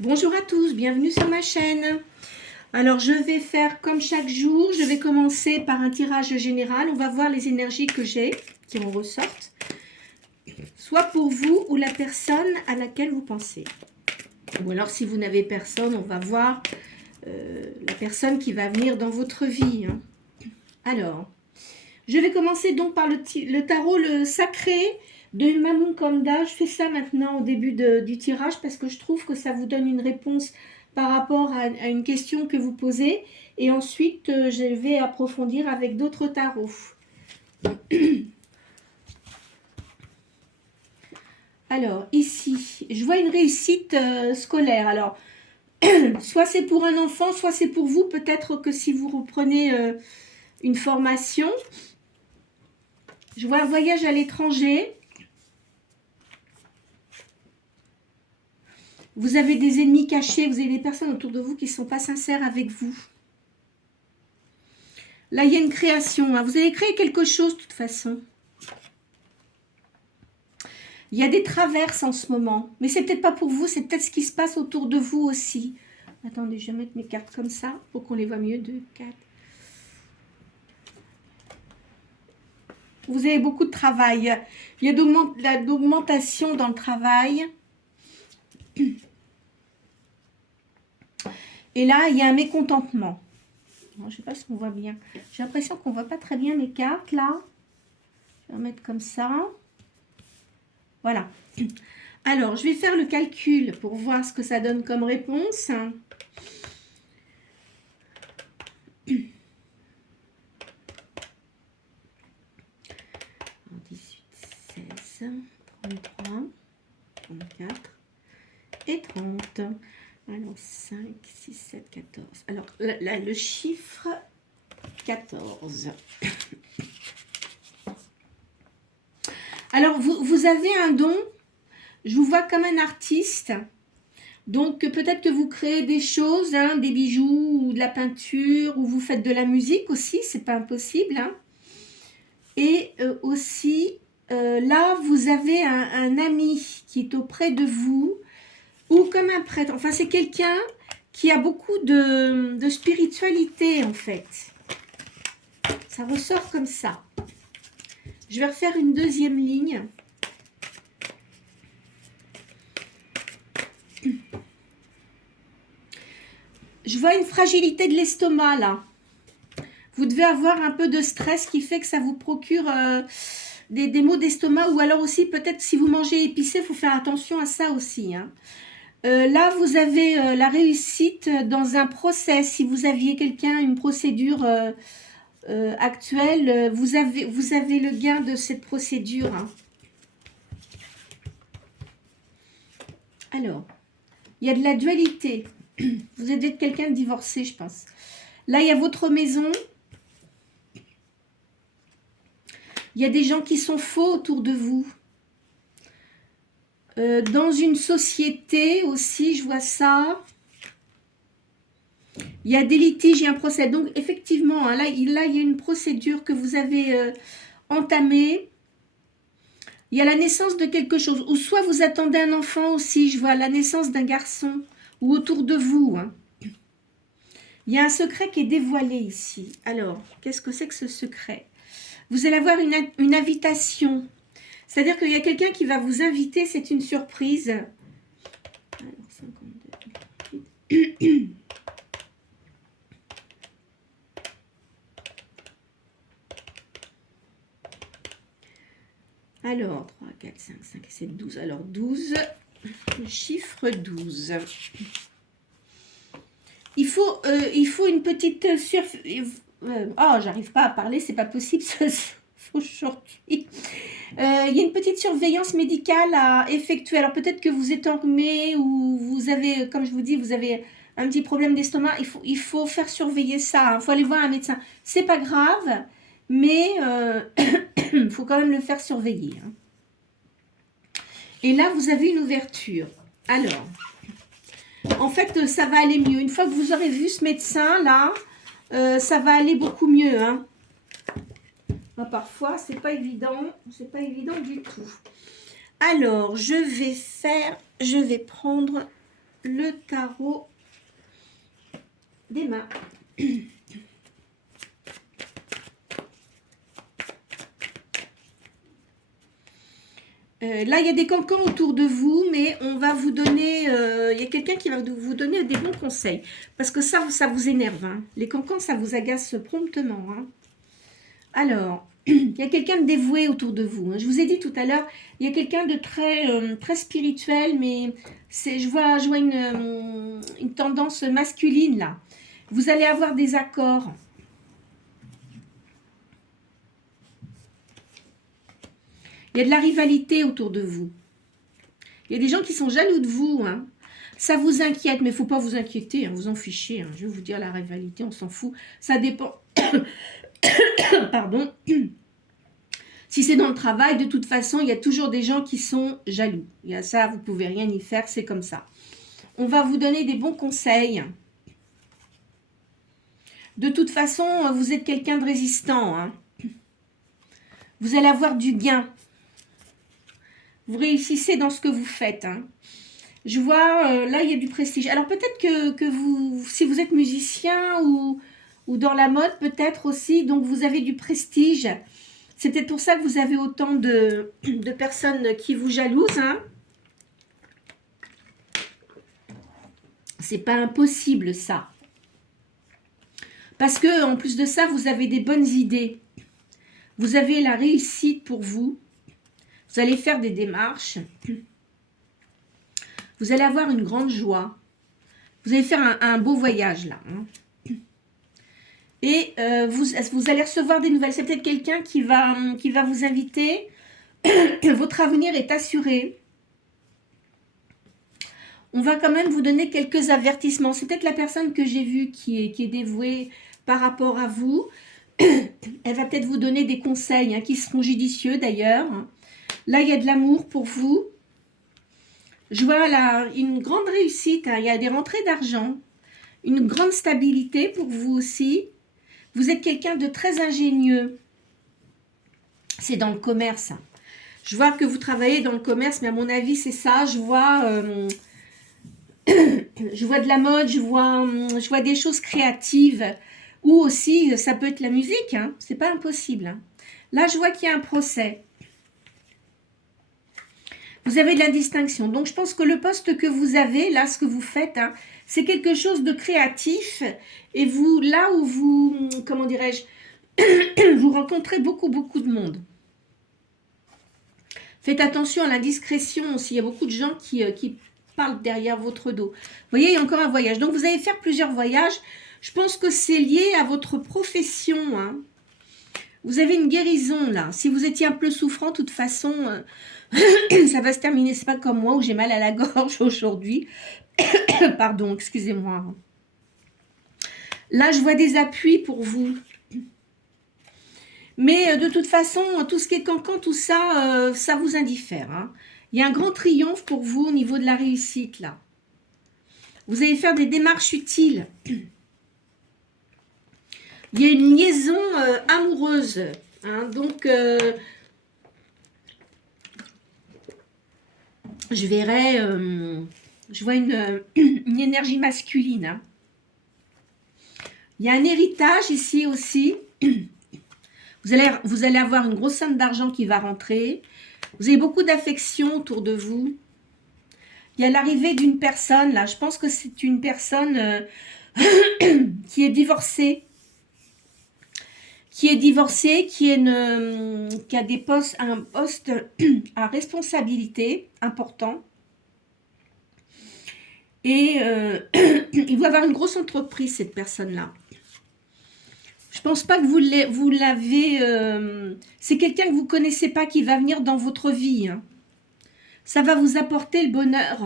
Bonjour à tous, bienvenue sur ma chaîne. Alors je vais faire comme chaque jour, je vais commencer par un tirage général. On va voir les énergies que j'ai qui en ressortent, soit pour vous ou la personne à laquelle vous pensez. Ou alors si vous n'avez personne, on va voir la personne qui va venir dans votre vie. Alors, je vais commencer donc par le tarot le sacré de Mamoun Konda. Je fais ça maintenant au début du tirage parce que je trouve que ça vous donne une réponse par rapport à une question que vous posez. Et ensuite, je vais approfondir avec d'autres tarots. Alors, ici, je vois une réussite scolaire. Alors, soit c'est pour un enfant, soit c'est pour vous. Peut-être que si vous reprenez une formation, je vois un voyage à l'étranger. Vous avez des ennemis cachés, vous avez des personnes autour de vous qui ne sont pas sincères avec vous. Là, il y a une création. Vous allez créer quelque chose de toute façon. Il y a des traverses en ce moment. Mais c'est peut-être pas pour vous, c'est peut-être ce qui se passe autour de vous aussi. Attendez, je vais mettre mes cartes comme ça pour qu'on les voit mieux. 2, 4. Vous avez beaucoup de travail. Il y a de l'augmentation dans le travail. Et là, il y a un mécontentement. Je ne sais pas si on voit bien. J'ai l'impression qu'on ne voit pas très bien mes cartes, là. Je vais mettre comme ça. Voilà. Alors, je vais faire le calcul pour voir ce que ça donne comme réponse. 18, 16, 33, 34 et 30. Alors, 5, 6, 7, 14. Alors, là, le chiffre 14. Alors, vous avez un don. Je vous vois comme un artiste. Donc, peut-être que vous créez des choses, des bijoux ou de la peinture, ou vous faites de la musique aussi, c'est pas impossible. Et aussi, là, vous avez un ami qui est auprès de vous, ou comme un prêtre. Enfin, c'est quelqu'un qui a beaucoup de spiritualité, en fait. Ça ressort comme ça. Je vais refaire une deuxième ligne. Je vois une fragilité de l'estomac, là. Vous devez avoir un peu de stress qui fait que ça vous procure des maux d'estomac. Ou alors aussi, peut-être, si vous mangez épicé, il faut faire attention à ça aussi. Là, vous avez la réussite dans un procès. Si vous aviez quelqu'un, une procédure actuelle, vous avez le gain de cette procédure. Alors, il y a de la dualité. Vous êtes quelqu'un de divorcé, je pense. Là, il y a votre maison. Il y a des gens qui sont faux autour de vous. Dans une société aussi, je vois ça. Il y a des litiges, il y a un procès. Donc, effectivement, là, il y a une procédure que vous avez entamée. Il y a la naissance de quelque chose. Ou soit vous attendez un enfant aussi. Je vois la naissance d'un garçon. Ou autour de vous. Il y a un secret qui est dévoilé ici. Alors, qu'est-ce que c'est que ce secret? Vous allez avoir une invitation. C'est-à-dire qu'il y a quelqu'un qui va vous inviter. C'est une surprise. Alors, 52. Alors, 3, 4, 5, 5 et 7, 12. Alors, 12, le chiffre 12. Il faut une petite j'arrive pas à parler, c'est pas possible aujourd'hui. Il y a une petite surveillance médicale à effectuer. Alors, peut-être que vous êtes enrhumé ou vous avez, comme je vous dis, vous avez un petit problème d'estomac. Il faut faire surveiller ça. Il faut aller voir un médecin. C'est pas grave, mais il faut quand même le faire surveiller. Et là, vous avez une ouverture. Alors, en fait, ça va aller mieux. Une fois que vous aurez vu ce médecin, là, ça va aller beaucoup mieux. Parfois, c'est pas évident. C'est pas évident du tout. Alors, je vais prendre le tarot des mains. Là, il y a des cancans autour de vous, mais on va vous donner... il y a quelqu'un qui va vous donner des bons conseils. Parce que ça vous énerve. Hein. Les cancans, ça vous agace promptement. Hein. Alors, il y a quelqu'un de dévoué autour de vous. Hein. Je vous ai dit tout à l'heure, il y a quelqu'un de très spirituel, mais je vois une tendance masculine, là. Vous allez avoir des accords. Il y a de la rivalité autour de vous. Il y a des gens qui sont jaloux de vous. Hein. Ça vous inquiète, mais il ne faut pas vous inquiéter. Hein, vous en fichez. Hein. Je vais vous dire la rivalité, on s'en fout. Ça dépend. Pardon. Si c'est dans le travail, de toute façon, il y a toujours des gens qui sont jaloux. Il y a ça, vous ne pouvez rien y faire, c'est comme ça. On va vous donner des bons conseils. De toute façon, vous êtes quelqu'un de résistant. Hein. Vous allez avoir du gain. Vous réussissez dans ce que vous faites. Hein. Je vois, là, il y a du prestige. Alors, peut-être que vous, si vous êtes musicien ou dans la mode, peut-être aussi, donc vous avez du prestige. C'est peut-être pour ça que vous avez autant de personnes qui vous jalousent. Hein. C'est pas impossible, ça. Parce que, en plus de ça, vous avez des bonnes idées. Vous avez la réussite pour vous. Vous allez faire des démarches. Vous allez avoir une grande joie. Vous allez faire un beau voyage, là. Hein. Et vous allez recevoir des nouvelles. C'est peut-être quelqu'un qui va vous inviter. Votre avenir est assuré. On va quand même vous donner quelques avertissements. C'est peut-être la personne que j'ai vue qui est dévouée par rapport à vous. Elle va peut-être vous donner des conseils hein, qui seront judicieux d'ailleurs. Là, il y a de l'amour pour vous. Je vois là une grande réussite. Hein. Il y a des rentrées d'argent. Une grande stabilité pour vous aussi. Vous êtes quelqu'un de très ingénieux. C'est dans le commerce. Je vois que vous travaillez dans le commerce, mais à mon avis, c'est ça. Je vois de la mode, je vois des choses créatives. Ou aussi, ça peut être la musique. Hein. C'est pas impossible. Hein. Là, je vois qu'il y a un procès. Vous avez de la distinction. Donc, je pense que le poste que vous avez, là, ce que vous faites, hein, c'est quelque chose de créatif. Et vous, là où vous, comment dirais-je, vous rencontrez beaucoup de monde. Faites attention à l'indiscrétion aussi. Il y a beaucoup de gens qui parlent derrière votre dos. Vous voyez, il y a encore un voyage. Donc, vous allez faire plusieurs voyages. Je pense que c'est lié à votre profession. Hein. Vous avez une guérison, là. Si vous étiez un peu souffrant, de toute façon... ça va se terminer, c'est pas comme moi où j'ai mal à la gorge aujourd'hui. Pardon, excusez-moi. Là, je vois des appuis pour vous. Mais de toute façon, tout ce qui est cancan, tout ça, ça vous indiffère. Hein. Il y a un grand triomphe pour vous au niveau de la réussite, là. Vous allez faire des démarches utiles. Il y a une liaison amoureuse. Hein, donc... je verrai, je vois une énergie masculine. Hein. Il y a un héritage ici aussi. Vous allez avoir une grosse somme d'argent qui va rentrer. Vous avez beaucoup d'affection autour de vous. Il y a l'arrivée d'une personne, là. Je pense que c'est une personne qui est divorcée. Qui a des postes, un poste à responsabilité important. Et il va avoir une grosse entreprise, cette personne-là. Je pense pas que vous l'avez... c'est quelqu'un que vous connaissez pas qui va venir dans votre vie. Hein. Ça va vous apporter le bonheur.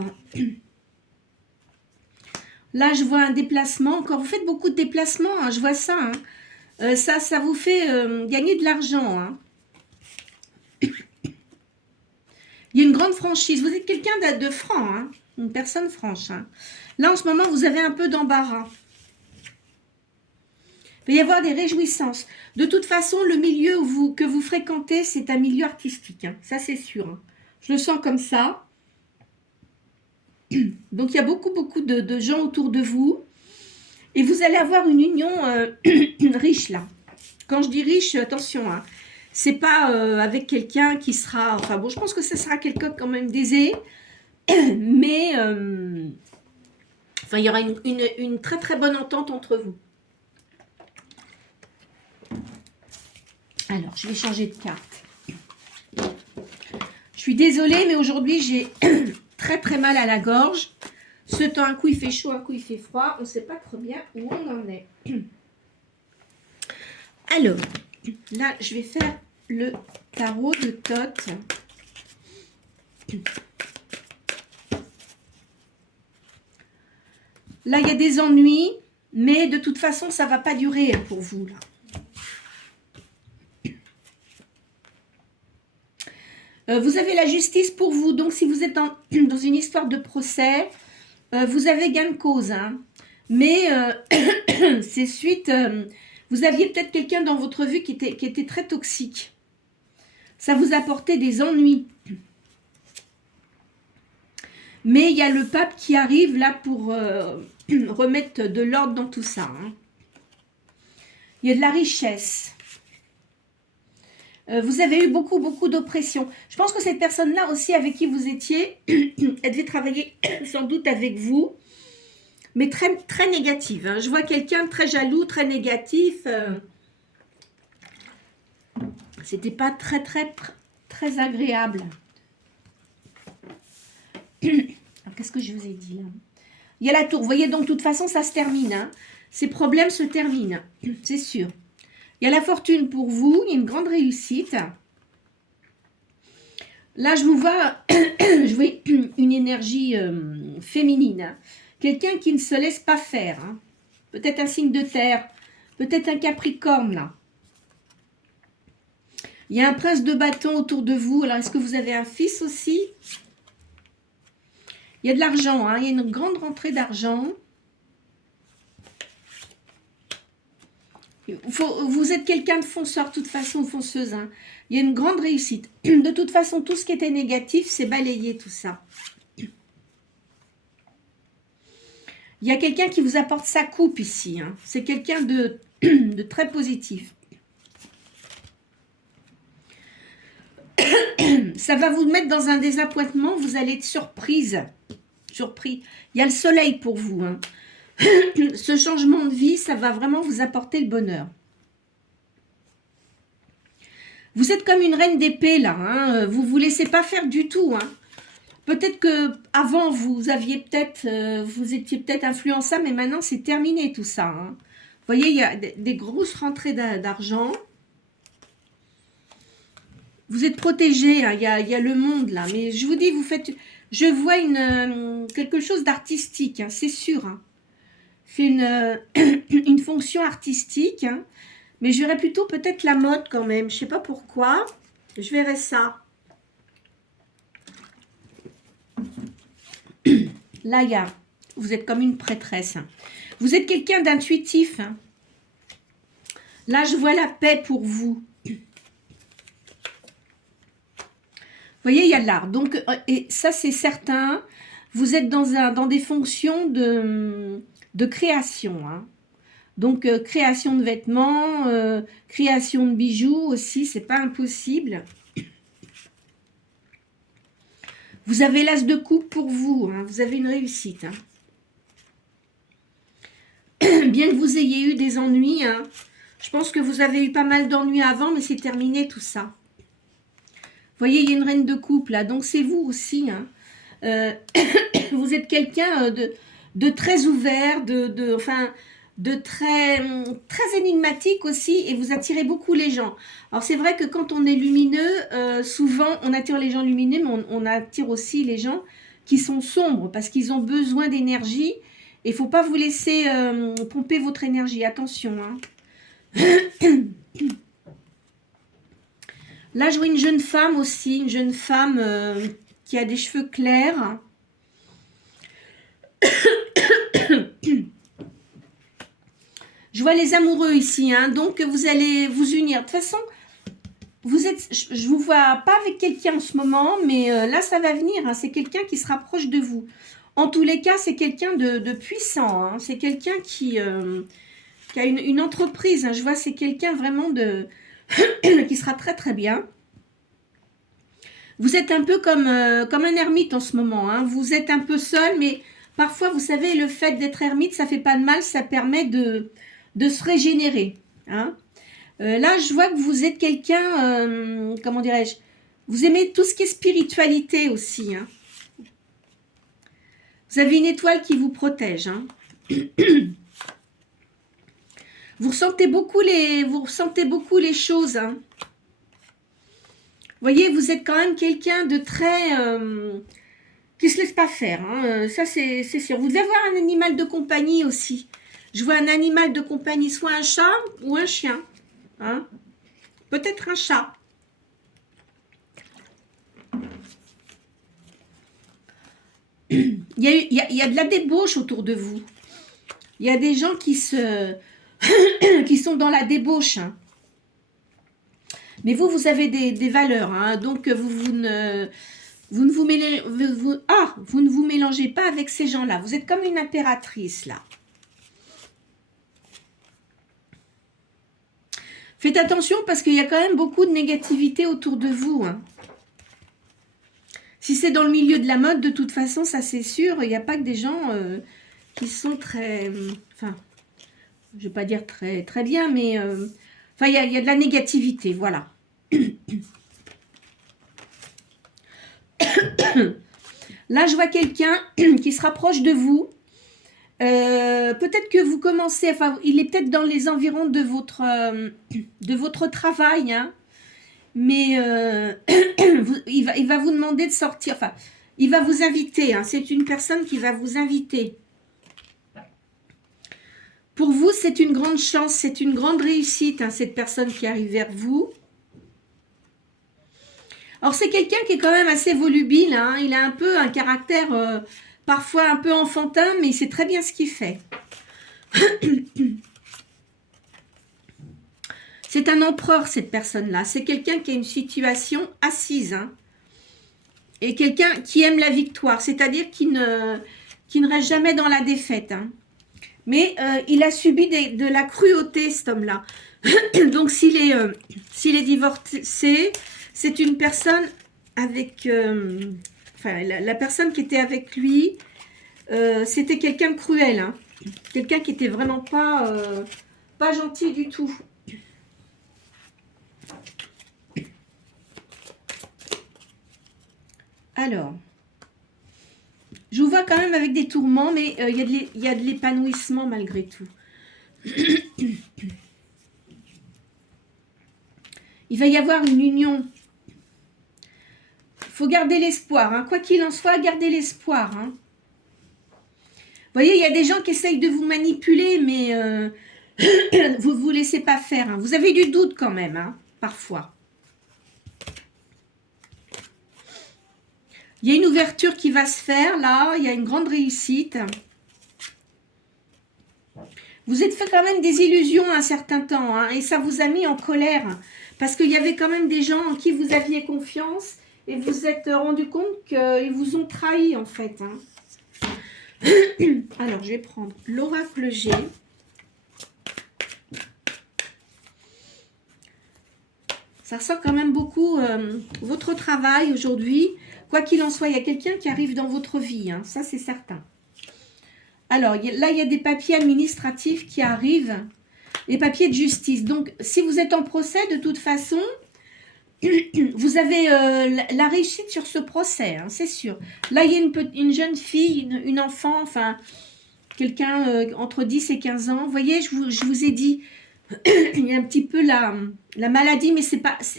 Là, je vois un déplacement. Encore, vous faites beaucoup de déplacements. Hein, je vois ça. Hein. Ça vous fait gagner de l'argent. Hein. Il y a une grande franchise. Vous êtes quelqu'un de franc. Hein. Une personne franche. Hein. Là, en ce moment, vous avez un peu d'embarras. Il va y avoir des réjouissances. De toute façon, le milieu que vous fréquentez, c'est un milieu artistique. Hein. Ça, c'est sûr. Hein. Je le sens comme ça. Donc, il y a beaucoup de gens autour de vous. Et vous allez avoir une union riche, là. Quand je dis riche, attention, hein, c'est pas avec quelqu'un qui sera... Enfin, bon, je pense que ce sera quelqu'un quand même d'aisé. Mais... enfin, il y aura une très bonne entente entre vous. Alors, je vais changer de carte. Je suis désolée, mais aujourd'hui, j'ai très mal à la gorge. Ce temps, un coup, il fait chaud, un coup, il fait froid. On ne sait pas trop bien où on en est. Alors, là, je vais faire le tarot de Thoth. Là, il y a des ennuis, mais de toute façon, ça ne va pas durer pour vous, là. Vous avez la justice pour vous. Donc, si vous êtes dans une histoire de procès, vous avez gain de cause. Hein. Mais c'est suite... vous aviez peut-être quelqu'un dans votre vie qui était très toxique. Ça vous apportait des ennuis. Mais il y a le pape qui arrive là pour remettre de l'ordre dans tout ça. Hein. Il y a de la richesse. Vous avez eu beaucoup d'oppression. Je pense que cette personne-là aussi avec qui vous étiez, elle devait travailler sans doute avec vous, mais très négative. Hein. Je vois quelqu'un de très jaloux, très négatif. C'était pas très agréable. Alors, qu'est-ce que je vous ai dit là? Il y a la tour. Vous voyez, donc, de toute façon, ça se termine. Hein. Ces problèmes se terminent, c'est sûr. Il y a la fortune pour vous. Il y a une grande réussite. Là, je vous vois, je vois une énergie féminine. Hein. Quelqu'un qui ne se laisse pas faire. Hein. Peut-être un signe de terre. Peut-être un capricorne, là. Il y a un prince de bâton autour de vous. Alors, est-ce que vous avez un fils aussi? Il y a de l'argent, hein. Il y a une grande rentrée d'argent. Vous êtes quelqu'un de fonceur, de toute façon, fonceuse. Hein. Il y a une grande réussite. De toute façon, tout ce qui était négatif, c'est balayé, tout ça. Il y a quelqu'un qui vous apporte sa coupe ici. Hein. C'est quelqu'un de très positif. Ça va vous mettre dans un désappointement. Vous allez être surpris. Il y a le soleil pour vous. Hein. Ce changement de vie, ça va vraiment vous apporter le bonheur. Vous êtes comme une reine d'épée là. Hein. Vous ne vous laissez pas faire du tout. Hein. Peut-être que avant vous étiez peut-être influençable, mais maintenant c'est terminé tout ça. Hein. Vous voyez, il y a des grosses rentrées d'argent. Vous êtes protégé, hein. Il y a le monde là. Mais je vous dis, je vois quelque chose d'artistique, hein, c'est sûr. Hein. C'est une fonction artistique, hein, mais je verrais plutôt peut-être la mode quand même. Je ne sais pas pourquoi. Je verrais ça. Là, vous êtes comme une prêtresse. Hein. Vous êtes quelqu'un d'intuitif. Hein. Là, je vois la paix pour vous. Vous voyez, il y a de l'art. Donc, et ça, c'est certain. Vous êtes dans des fonctions de création. Hein. Donc, création de vêtements, création de bijoux aussi, c'est pas impossible. Vous avez l'as de coupe pour vous. Hein. Vous avez une réussite. Hein. Bien que vous ayez eu des ennuis, hein, je pense que vous avez eu pas mal d'ennuis avant, mais c'est terminé tout ça. Vous voyez, il y a une reine de coupe là, donc c'est vous aussi. Hein. Vous êtes quelqu'un de très ouvert, de très énigmatique aussi, et vous attirez beaucoup les gens. Alors c'est vrai que quand on est lumineux, souvent on attire les gens lumineux, mais on attire aussi les gens qui sont sombres, parce qu'ils ont besoin d'énergie, et il ne faut pas vous laisser pomper votre énergie, attention. Hein. Là, je vois une jeune femme aussi, une jeune femme qui a des cheveux clairs. Je vois les amoureux ici, hein, donc vous allez vous unir. De toute façon, je vous vois pas avec quelqu'un en ce moment, mais là, ça va venir. Hein, c'est quelqu'un qui se rapproche de vous. En tous les cas, c'est quelqu'un de puissant. Hein. C'est quelqu'un qui a une entreprise. Hein. Je vois, c'est quelqu'un vraiment qui sera très très bien. Vous êtes un peu comme un ermite en ce moment. Hein. Vous êtes un peu seul, mais parfois, vous savez, le fait d'être ermite, ça fait pas de mal. Ça permet de se régénérer. Hein. Là, je vois que vous êtes quelqu'un, comment dirais-je, vous aimez tout ce qui est spiritualité aussi. Hein. Vous avez une étoile qui vous protège. Hein. Vous ressentez beaucoup les choses. Hein. Vous voyez, vous êtes quand même quelqu'un de très... qui ne se laisse pas faire. Hein. Ça, c'est sûr. Vous devez avoir un animal de compagnie aussi. Je vois un animal de compagnie, soit un chat ou un chien. Hein. Peut-être un chat. Il y a de la débauche autour de vous. Il y a des gens qui sont dans la débauche. Hein. Mais vous avez des valeurs. Hein. Donc, vous ne vous mélangez pas avec ces gens-là. Vous êtes comme une impératrice, là. Faites attention parce qu'il y a quand même beaucoup de négativité autour de vous. Hein. Si c'est dans le milieu de la mode, de toute façon, ça c'est sûr, il n'y a pas que des gens qui sont très... Enfin, je ne vais pas dire très, très bien, mais... Enfin, il y a de la négativité, voilà. Là, je vois quelqu'un qui se rapproche de vous. Peut-être que vous commencez... Enfin, il est peut-être dans les environs de votre travail, hein. Mais il va vous demander de sortir. Enfin, il va vous inviter. Hein, c'est une personne qui va vous inviter. Pour vous, c'est une grande chance, c'est une grande réussite, hein, cette personne qui arrive vers vous. Alors, c'est quelqu'un qui est quand même assez volubile. Hein, il a un peu un caractère parfois un peu enfantin, mais il sait très bien ce qu'il fait. C'est un empereur, cette personne-là. C'est quelqu'un qui a une situation assise. Hein, et quelqu'un qui aime la victoire, c'est-à-dire qui ne reste jamais dans la défaite. Hein. Mais il a subi de la cruauté, cet homme-là. Donc, s'il est divorcé, c'est une personne avec... enfin, la personne qui était avec lui, c'était quelqu'un de cruel. Hein. Quelqu'un qui était vraiment pas gentil du tout. Alors, je vous vois quand même avec des tourments, mais il y a de l'épanouissement malgré tout. Il va y avoir une union. Il faut garder l'espoir. Hein. Quoi qu'il en soit, gardez l'espoir. Hein. Vous voyez, il y a des gens qui essayent de vous manipuler, mais vous ne vous laissez pas faire. Hein. Vous avez du doute quand même, hein, parfois. Il y a une ouverture qui va se faire, là. Il y a une grande réussite. Vous êtes fait quand même des illusions un certain temps. Hein, et ça vous a mis en colère. Parce qu'il y avait quand même des gens en qui vous aviez confiance. Et vous vous êtes rendu compte qu'ils vous ont trahi, en fait. Hein. Alors, je vais prendre l'oracle G. Ça ressort quand même beaucoup votre travail aujourd'hui. Quoi qu'il en soit, il y a quelqu'un qui arrive dans votre vie. Hein, ça, c'est certain. Alors, là, il y a des papiers administratifs qui arrivent. Les papiers de justice. Donc, si vous êtes en procès, de toute façon, vous avez la réussite sur ce procès. Hein, c'est sûr. Là, il y a une jeune fille, une enfant, enfin, quelqu'un entre 10 et 15 ans. Vous voyez, je vous ai dit, il y a un petit peu la maladie, mais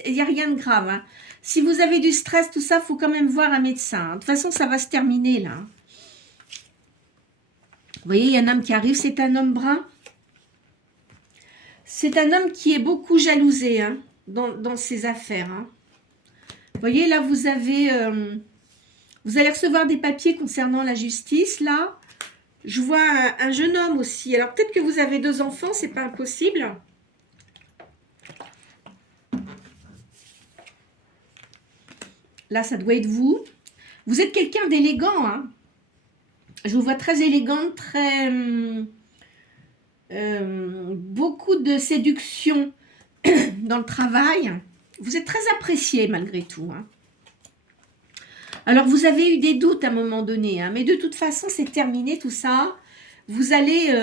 il n'y a rien de grave. Hein. Si vous avez du stress, tout ça, il faut quand même voir un médecin. Hein. De toute façon, ça va se terminer là. Vous voyez, il y a un homme qui arrive, c'est un homme brun. C'est un homme qui est beaucoup jalousé hein, dans ses affaires. Hein. Vous voyez, là, vous allez recevoir des papiers concernant la justice. Là, je vois un jeune homme aussi. Alors, peut-être que vous avez 2 enfants, c'est pas impossible. Là, ça doit être vous. Vous êtes quelqu'un d'élégant, hein. je vous vois très élégante, très... beaucoup de séduction dans le travail. Vous êtes très apprécié malgré tout. Hein. Alors, vous avez eu des doutes à un moment donné, hein, mais de toute façon, c'est terminé tout ça. Vous allez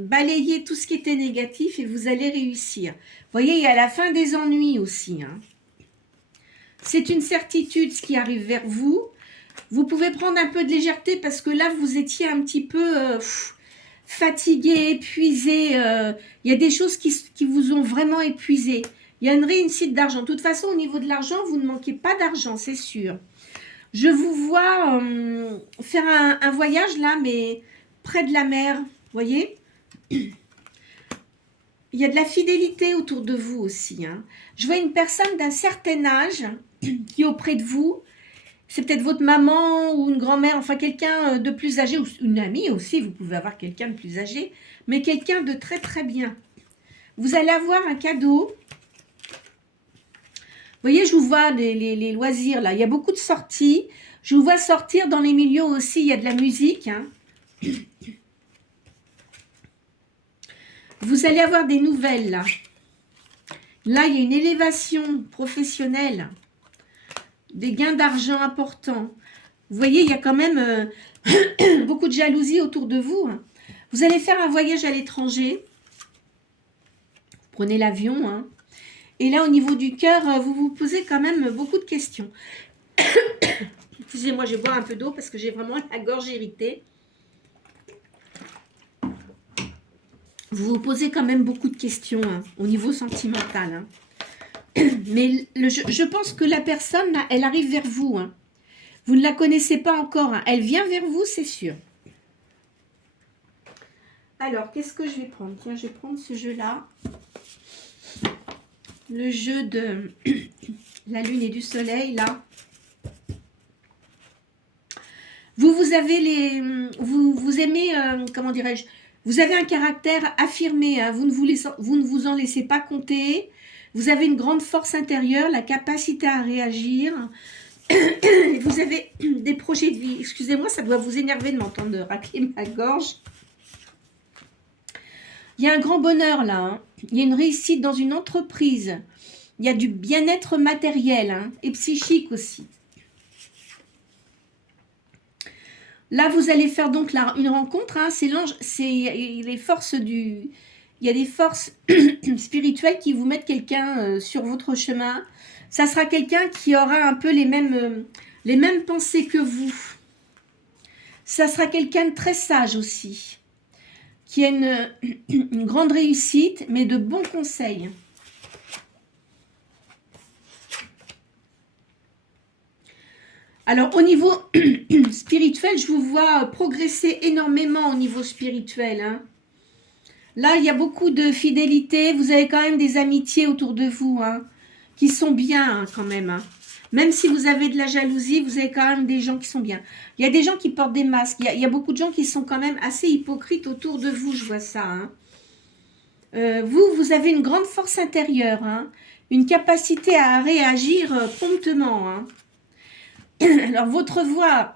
balayer tout ce qui était négatif et vous allez réussir. Vous voyez, il y a la fin des ennuis aussi. Hein. C'est une certitude ce qui arrive vers vous. Vous pouvez prendre un peu de légèreté parce que là, vous étiez un petit peu fatigué, épuisé. Il y a des choses qui vous ont vraiment épuisé. Il y a une réussite d'argent. De toute façon, au niveau de l'argent, vous ne manquez pas d'argent, c'est sûr. Je vous vois faire un voyage là, mais près de la mer, vous voyez. Il y a de la fidélité autour de vous aussi. Hein. Je vois une personne d'un certain âge qui est auprès de vous. C'est peut-être votre maman ou une grand-mère, enfin quelqu'un de plus âgé, ou une amie aussi, vous pouvez avoir quelqu'un de plus âgé, mais quelqu'un de très très bien. Vous allez avoir un cadeau. Vous voyez, je vous vois les loisirs là, il y a beaucoup de sorties. Je vous vois sortir dans les milieux aussi, il y a de la musique. Hein. Vous allez avoir des nouvelles là. Là, il y a une élévation professionnelle. Des gains d'argent importants. Vous voyez, il y a quand même beaucoup de jalousie autour de vous. Hein. Vous allez faire un voyage à l'étranger. Vous prenez l'avion. Hein. Et là, au niveau du cœur, vous vous posez quand même beaucoup de questions. Excusez-moi, je vais boire un peu d'eau parce que j'ai vraiment la gorge irritée. Vous vous posez quand même beaucoup de questions hein, au niveau sentimental. Hein. Mais je pense que la personne, là, elle arrive vers vous. Hein. Vous ne la connaissez pas encore. Hein. Elle vient vers vous, c'est sûr. Alors, qu'est-ce que je vais prendre? Tiens, je vais prendre ce jeu-là. Le jeu de la lune et du soleil, là. Vous avez les... Vous aimez... comment dirais-je? Vous avez un caractère affirmé. Hein. Vous ne vous en laissez pas compter. Vous avez une grande force intérieure, la capacité à réagir. Vous avez des projets de vie. Excusez-moi, ça doit vous énerver de m'entendre racler ma gorge. Il y a un grand bonheur là. Hein. Il y a une réussite dans une entreprise. Il y a du bien-être matériel hein, et psychique aussi. Là, vous allez faire donc une rencontre. Hein, c'est les forces du... Il y a des forces spirituelles qui vous mettent quelqu'un sur votre chemin. Ça sera quelqu'un qui aura un peu les mêmes pensées que vous. Ça sera quelqu'un de très sage aussi. Qui a une grande réussite, mais de bons conseils. Alors, au niveau spirituel, je vous vois progresser énormément au niveau spirituel. Hein. Là, il y a beaucoup de fidélité. Vous avez quand même des amitiés autour de vous, hein, qui sont bien hein, quand même. Hein. Même si vous avez de la jalousie, vous avez quand même des gens qui sont bien. Il y a des gens qui portent des masques. Il y a beaucoup de gens qui sont quand même assez hypocrites autour de vous, je vois ça. Hein. Vous avez une grande force intérieure, hein, une capacité à réagir promptement. Hein. Alors, votre voix,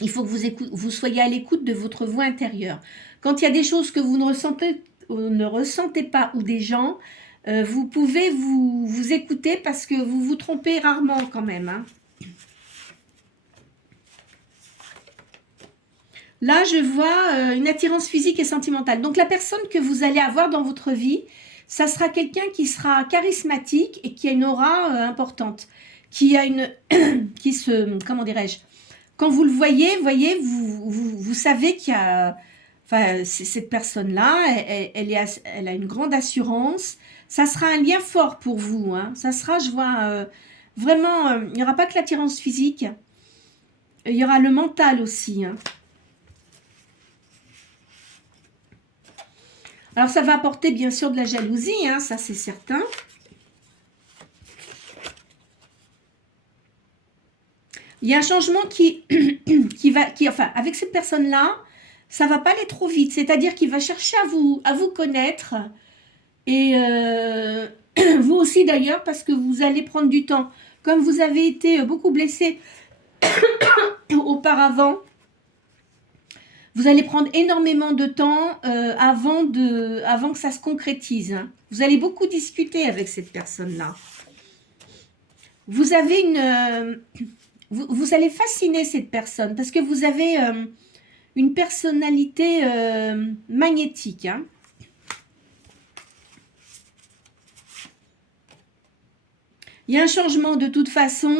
il faut que vous soyez à l'écoute de votre voix intérieure. Quand il y a des choses que vous ne ressentez pas ou des gens, vous pouvez vous écouter parce que vous vous trompez rarement quand même. Hein. Là, je vois une attirance physique et sentimentale. Donc, la personne que vous allez avoir dans votre vie, ça sera quelqu'un qui sera charismatique et qui a une aura importante. Qui a une... comment dirais-je? Quand vous le voyez, vous savez qu'il y a... Enfin, cette personne-là, elle a une grande assurance. Ça sera un lien fort pour vous. Hein. Ça sera, je vois, vraiment... il n'y aura pas que l'attirance physique. Il y aura le mental aussi. Hein. Alors, ça va apporter, bien sûr, de la jalousie. Hein, ça, c'est certain. Il y a un changement enfin, avec cette personne-là, ça va pas aller trop vite. C'est-à-dire qu'il va chercher à vous connaître. Et vous aussi d'ailleurs, parce que vous allez prendre du temps. Comme vous avez été beaucoup blessé auparavant, Vous allez prendre énormément de temps avant que ça se concrétise. Hein. Vous allez beaucoup discuter avec cette personne-là. Vous avez vous allez fasciner cette personne parce que vous avez une personnalité magnétique. Hein. Il y a un changement de toute façon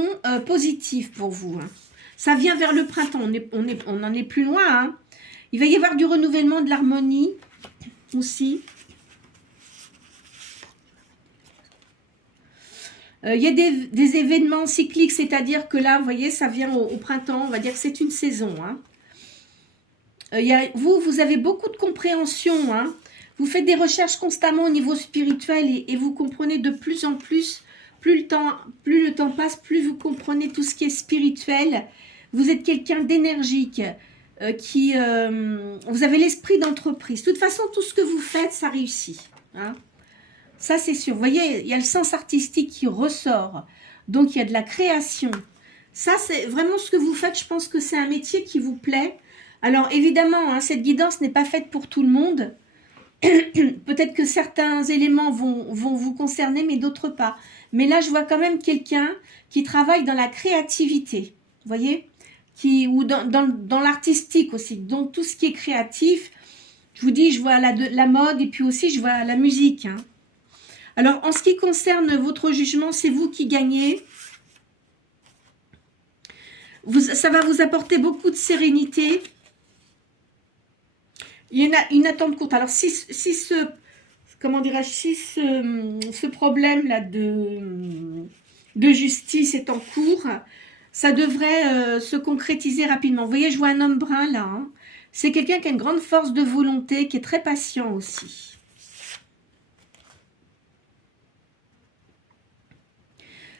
positif pour vous. Hein. Ça vient vers le printemps, on en est plus loin. Hein. Il va y avoir du renouvellement de l'harmonie aussi. Il y a des événements cycliques, c'est-à-dire que là, vous voyez, ça vient au printemps, on va dire que c'est une saison. Hein. Vous avez beaucoup de compréhension. Hein. Vous faites des recherches constamment au niveau spirituel et vous comprenez de plus en plus. Plus le temps passe, plus vous comprenez tout ce qui est spirituel. Vous êtes quelqu'un d'énergique, vous avez l'esprit d'entreprise. De toute façon, tout ce que vous faites, ça réussit. Hein. Ça, c'est sûr. Vous voyez, il y a le sens artistique qui ressort. Donc, il y a de la création. Ça, c'est vraiment ce que vous faites. Je pense que c'est un métier qui vous plaît. Alors, évidemment, hein, cette guidance n'est pas faite pour tout le monde. Peut-être que certains éléments vont vous concerner, mais d'autres pas. Mais là, je vois quand même quelqu'un qui travaille dans la créativité, vous voyez, ou dans l'artistique aussi. Donc, tout ce qui est créatif, je vous dis, je vois la mode et puis aussi, je vois la musique. Hein. Alors, en ce qui concerne votre jugement, c'est vous qui gagnez. Ça va vous apporter beaucoup de sérénité. Il y a une attente courte. Alors, si ce problème-là de justice est en cours, ça devrait se concrétiser rapidement. Vous voyez, je vois un homme brun là. Hein. C'est quelqu'un qui a une grande force de volonté, qui est très patient aussi.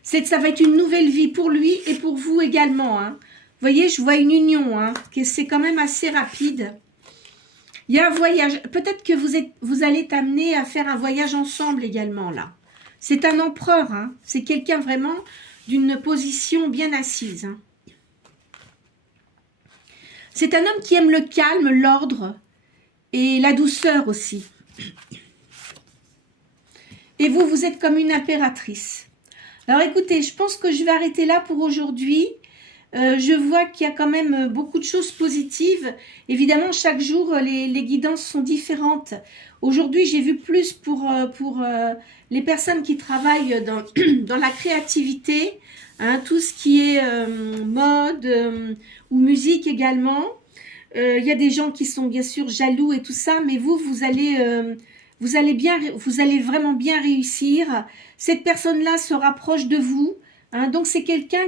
Ça va être une nouvelle vie pour lui et pour vous également. Hein. Vous voyez, je vois une union, hein, c'est quand même assez rapide. Il y a un voyage. Peut-être que vous allez t'amener à faire un voyage ensemble également, là. C'est un empereur, hein. C'est quelqu'un vraiment d'une position bien assise. Hein. C'est un homme qui aime le calme, l'ordre et la douceur aussi. Et vous êtes comme une impératrice. Alors écoutez, je pense que je vais arrêter là pour aujourd'hui. Je vois qu'il y a quand même beaucoup de choses positives. Évidemment, chaque jour, les guidances sont différentes. Aujourd'hui, j'ai vu plus pour les personnes qui travaillent dans la créativité, hein, tout ce qui est mode ou musique également. Il y a des gens qui sont bien sûr jaloux et tout ça, mais vous allez vraiment bien réussir. Cette personne-là se rapproche de vous. Hein, donc, c'est quelqu'un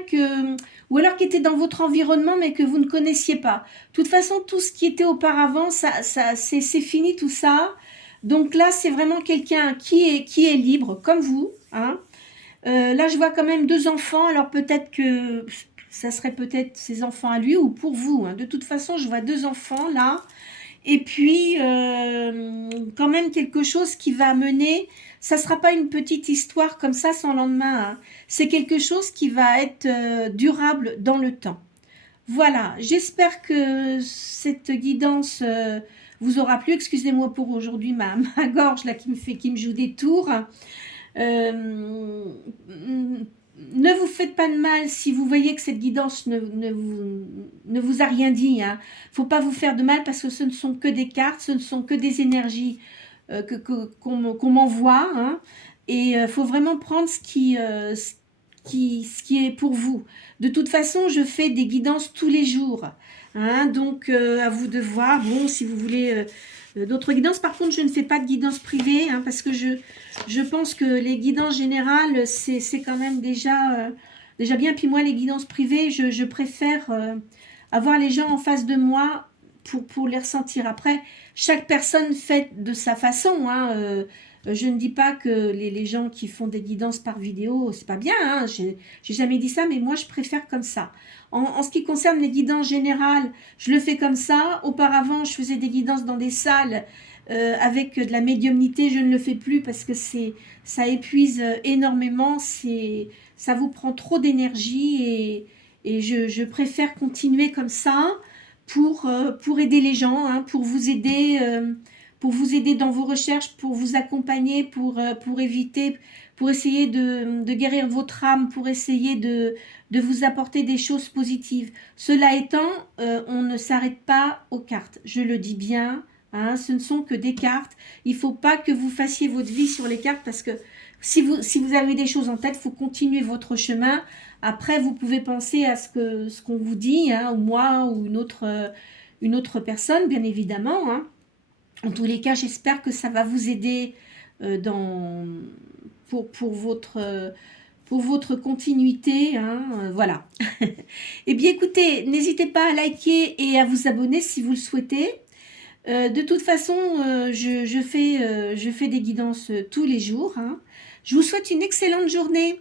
ou alors qui était dans votre environnement, mais que vous ne connaissiez pas. De toute façon, tout ce qui était auparavant, c'est fini tout ça. Donc là, c'est vraiment quelqu'un qui est libre, comme vous. Hein. Là, je vois quand même 2 enfants. Alors peut-être que ça serait peut-être ses enfants à lui ou pour vous. Hein. De toute façon, je vois 2 enfants là. Et puis, quand même quelque chose qui va mener... Ça ne sera pas une petite histoire comme ça sans lendemain. Hein. C'est quelque chose qui va être durable dans le temps. Voilà, j'espère que cette guidance vous aura plu. Excusez-moi pour aujourd'hui ma gorge là qui me joue des tours. Ne vous faites pas de mal si vous voyez que cette guidance ne vous a rien dit. Hein. Faut pas vous faire de mal parce que ce ne sont que des cartes, ce ne sont que des énergies qu'on m'envoie. Hein. Et il faut vraiment prendre ce qui est pour vous. De toute façon, je fais des guidances tous les jours. Hein. Donc, à vous de voir. Bon, si vous voulez... d'autres guidances. Par contre, je ne fais pas de guidance privée hein, parce que je pense que les guidances générales, c'est quand même déjà bien. Puis moi, les guidances privées, je préfère avoir les gens en face de moi pour les ressentir. Après, chaque personne fait de sa façon. Hein, je ne dis pas que les gens qui font des guidances par vidéo, c'est pas bien. Hein, j'ai jamais dit ça, mais moi, je préfère comme ça. En ce qui concerne les guidances générales, je le fais comme ça. Auparavant, je faisais des guidances dans des salles avec de la médiumnité. Je ne le fais plus parce que ça épuise énormément. Ça vous prend trop d'énergie et je préfère continuer comme ça pour aider les gens, hein, pour vous aider dans vos recherches, pour vous accompagner, pour éviter, pour essayer de guérir votre âme, pour essayer de vous apporter des choses positives. Cela étant, on ne s'arrête pas aux cartes. Je le dis bien, hein, ce ne sont que des cartes. Il ne faut pas que vous fassiez votre vie sur les cartes parce que si vous avez des choses en tête, il faut continuer votre chemin. Après, vous pouvez penser à ce qu'on vous dit, hein, ou moi, ou une autre personne, bien évidemment. Hein. En tous les cas, j'espère que ça va vous aider pour votre continuité. Hein, voilà. Eh bien, écoutez, n'hésitez pas à liker et à vous abonner si vous le souhaitez. De toute façon, je fais des guidances tous les jours. Hein. Je vous souhaite une excellente journée.